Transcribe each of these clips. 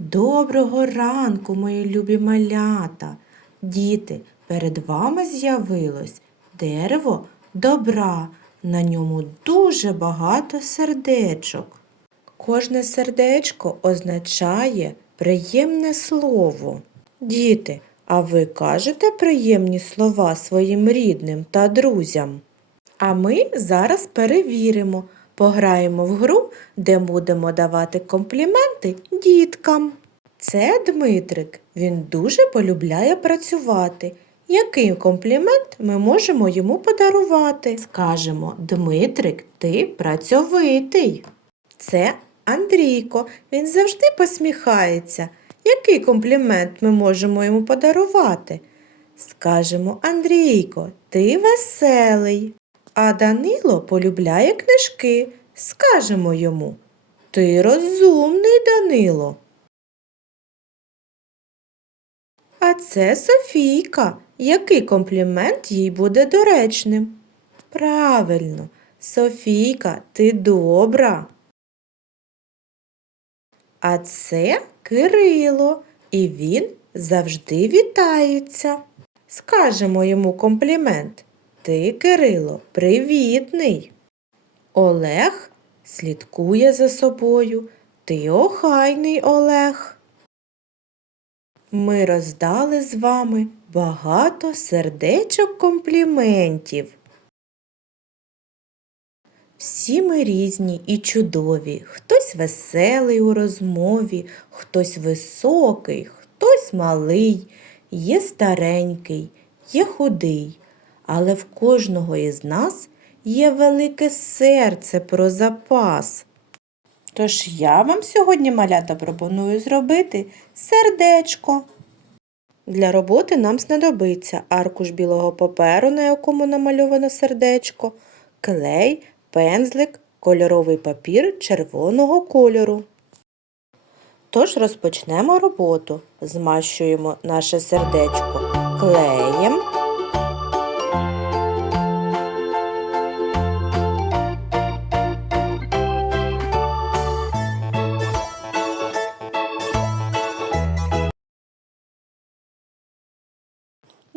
Доброго ранку, мої любі малята. Діти, перед вами з'явилось дерево добра. На ньому дуже багато сердечок. Кожне сердечко означає приємне слово. Діти, а ви кажете приємні слова своїм рідним та друзям? А ми зараз перевіримо, пограємо в гру, де будемо давати компліменти діткам. Це Дмитрик. Він дуже полюбляє працювати. Який комплімент ми можемо йому подарувати? Скажемо, Дмитрик, ти працьовитий. Це Андрійко. Він завжди посміхається. Який комплімент ми можемо йому подарувати? Скажемо, Андрійко, ти веселий. А Данило полюбляє книжки. Скажемо йому. Ти розумний, Данило. А це Софійка. Який комплімент їй буде доречним? Правильно, Софійка, ти добра. А це Кирило, і він завжди вітається. Скажемо йому комплімент. Ти, Кирило, привітний. Олег слідкує за собою. Ти охайний Олег. Ми роздали з вами багато сердечок компліментів. Всі ми різні і чудові. Хтось веселий у розмові, хтось високий, хтось малий, є старенький, є худий. Але в кожного із нас є велике серце про запас. Тож я вам сьогодні, малята, пропоную зробити сердечко. Для роботи нам знадобиться аркуш білого паперу, на якому намальовано сердечко, клей, пензлик, кольоровий папір червоного кольору. Тож розпочнемо роботу. Змащуємо наше сердечко клеєм.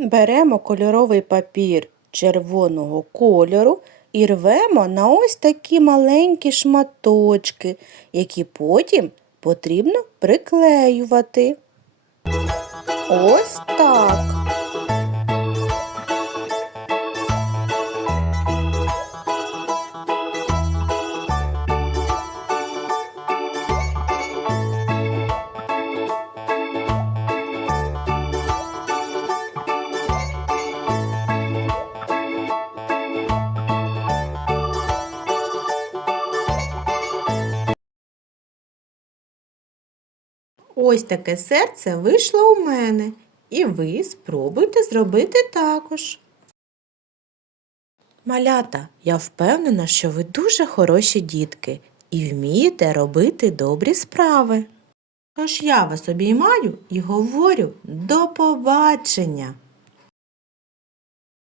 Беремо кольоровий папір червоного кольору і рвемо на ось такі маленькі шматочки, які потім потрібно приклеювати. Ось так. Ось таке серце вийшло у мене, і ви спробуйте зробити також. Малята, я впевнена, що ви дуже хороші дітки і вмієте робити добрі справи. Тож я вас обіймаю і говорю до побачення!